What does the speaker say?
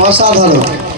অসাধারণ